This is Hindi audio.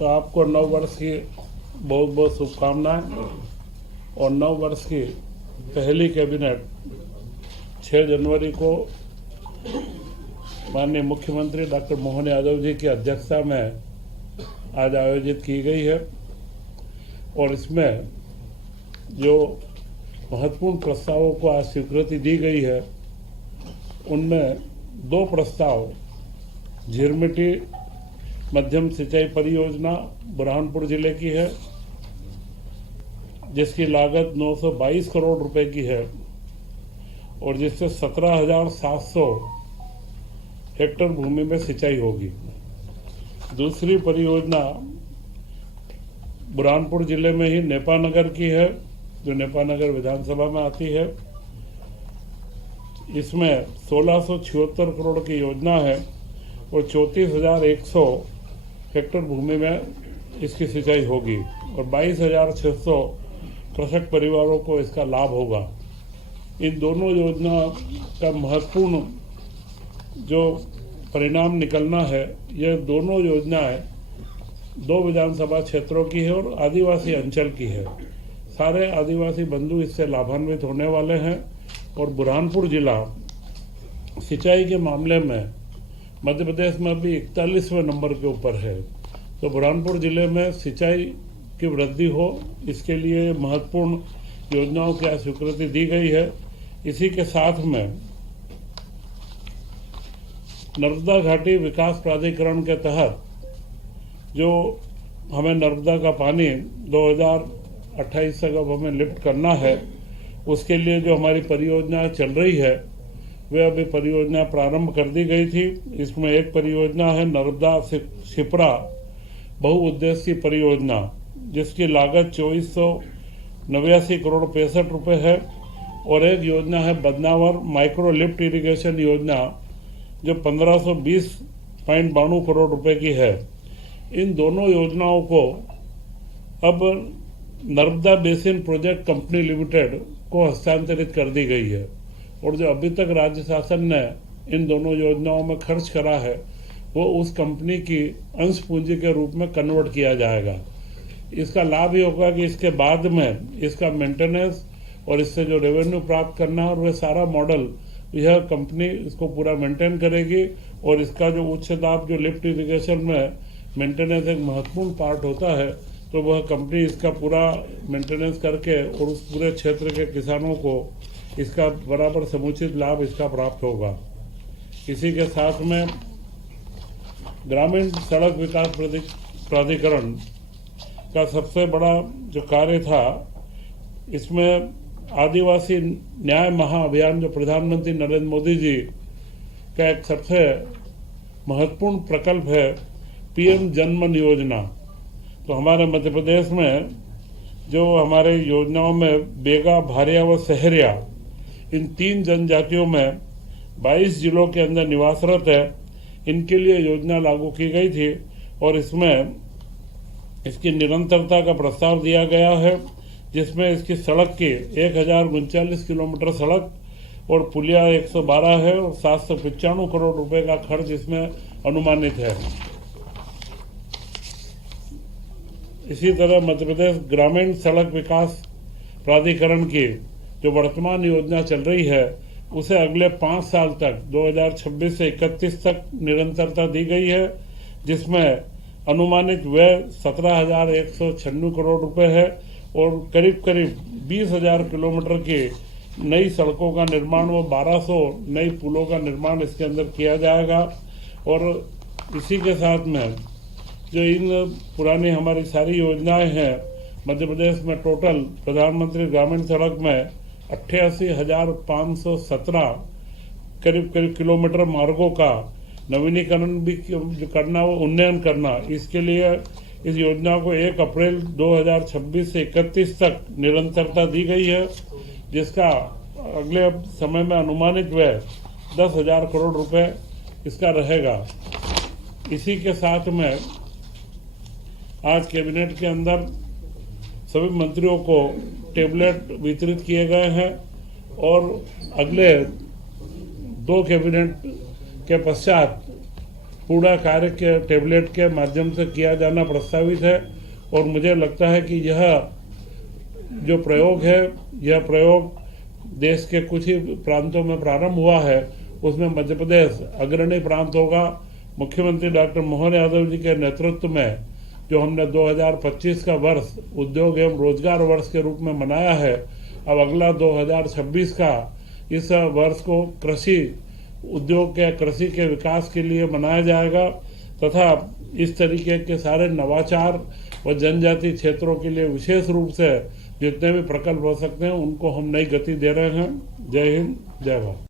तो आपको नव वर्ष की बहुत बहुत शुभकामनाएं। और नव वर्ष की पहली कैबिनेट 6 जनवरी को माननीय मुख्यमंत्री डॉक्टर मोहन यादव जी की अध्यक्षता में आज आयोजित की गई है। और इसमें जो महत्वपूर्ण प्रस्तावों को आज स्वीकृति दी गई है, उनमें 2 प्रस्ताव झिरमिटी मध्यम सिंचाई परियोजना बुरहानपुर जिले की है, जिसकी लागत 922 करोड़ रुपए की है और जिससे 17,700 हेक्टेयर भूमि में सिंचाई होगी। दूसरी परियोजना बुरहानपुर जिले में ही नेपानगर की है, जो नेपानगर विधानसभा में आती है। इसमें 1676 करोड़ की योजना है और 34,100 हेक्टेयर भूमि में इसकी सिंचाई होगी और 22,600 कृषक परिवारों को इसका लाभ होगा। इन दोनों योजना का महत्वपूर्ण जो परिणाम निकलना है, यह दोनों योजनाएं 2 विधानसभा क्षेत्रों की है और आदिवासी अंचल की है। सारे आदिवासी बंधु इससे लाभान्वित होने वाले हैं और बुरहानपुर जिला सिंचाई के मामले में मध्य प्रदेश में भी 41वें नंबर के ऊपर है। तो बुरहानपुर जिले में सिंचाई की वृद्धि हो, इसके लिए महत्वपूर्ण योजनाओं की स्वीकृति दी गई है। इसी के साथ में नर्मदा घाटी विकास प्राधिकरण के तहत जो हमें नर्मदा का पानी 2028 तक अब हमें लिफ्ट करना है, उसके लिए जो हमारी परियोजना चल रही है, वे अभी परियोजना प्रारंभ कर दी गई थी। इसमें एक परियोजना है नर्मदा शिप्रा बहुउद्देशीय परियोजना, जिसकी लागत 2489 करोड़ 65 रुपये है। और एक योजना है बदनावर माइक्रो लिफ्ट इरिगेशन योजना, जो 1520.92 करोड़ रुपए की है। इन दोनों योजनाओं को अब Narmada basin project company limited को हस्तांतरित कर दी गई है और जो अभी तक राज्य शासन ने इन दोनों योजनाओं में खर्च करा है, वो उस कंपनी की अंश पूंजी के रूप में कन्वर्ट किया जाएगा। इसका लाभ ये होगा कि इसके बाद में इसका मेंटेनेंस और इससे जो रेवेन्यू प्राप्त करना है, और वह सारा मॉडल यह कंपनी इसको पूरा मेंटेन करेगी। और इसका जो उच्च दाब जो लिफ्ट इरिगेशन में मेंटेनेंस एक महत्वपूर्ण पार्ट होता है, तो वह कंपनी इसका पूरा मेंटेनेंस करके और उस पूरे क्षेत्र के किसानों को इसका बराबर समुचित लाभ इसका प्राप्त होगा। इसी के साथ में ग्रामीण सड़क विकास प्राधिकरण का सबसे बड़ा जो कार्य था, इसमें आदिवासी न्याय महाअभियान जो प्रधानमंत्री नरेंद्र मोदी जी का एक सबसे महत्वपूर्ण प्रकल्प है, पीएम जनमन योजना। तो हमारे मध्य प्रदेश में जो हमारे योजनाओं में बेगा, भारिया व सहरिया, इन 3 जनजातियों में 22 जिलों के अंदर निवासरत है, इनके लिए योजना लागू की गई थी। और इसमें इसकी निरंतरता का प्रस्ताव दिया गया है, जिसमें इसकी सड़क की 1039 किलोमीटर सड़क और पुलिया 112 है और 795 करोड़ रुपए का खर्च इसमें अनुमानित है। इसी तरह मध्य प्रदेश ग्रामीण सड़क विकास प्राधिकरण की जो वर्तमान योजना चल रही है, उसे अगले 5 साल तक 2026 से 31 तक निरंतरता दी गई है, जिसमें अनुमानित व्यय 17,196 करोड़ रुपए है और करीब करीब 20,000 किलोमीटर की नई सड़कों का निर्माण व 1200 नई पुलों का निर्माण इसके अंदर किया जाएगा। और इसी के साथ में जो इन पुरानी हमारी सारी योजनाएं हैं, मध्य प्रदेश में टोटल प्रधानमंत्री ग्रामीण सड़क में 88,517 करीब किलोमीटर मार्गों का नवीनीकरण भी करना व उन्नयन करना, इसके लिए इस योजना को 1 अप्रैल 2026 से 31 तक निरंतरता दी गई है, जिसका अगले समय में अनुमानित व्यय 10,000 करोड़ रुपए इसका रहेगा। इसी के साथ में आज कैबिनेट के अंदर सभी मंत्रियों को टेबलेट वितरित किए गए हैं और अगले 2 कैबिनेट के पश्चात पूरा कार्य के टेबलेट के माध्यम से किया जाना प्रस्तावित है। और मुझे लगता है कि यह जो प्रयोग है, यह प्रयोग देश के कुछ ही प्रांतों में प्रारंभ हुआ है, उसमें मध्य प्रदेश अग्रणी प्रांत होगा। मुख्यमंत्री डॉक्टर मोहन यादव जी के नेतृत्व में जो हमने 2025 का वर्ष उद्योग एवं रोजगार वर्ष के रूप में मनाया है, अब अगला 2026 का इस वर्ष को कृषि उद्योग के कृषि के विकास के लिए मनाया जाएगा तथा इस तरीके के सारे नवाचार व जनजातीय क्षेत्रों के लिए विशेष रूप से जितने भी प्रकल्प हो सकते हैं उनको हम नई गति दे रहे हैं। जय हिंद, जय भारत।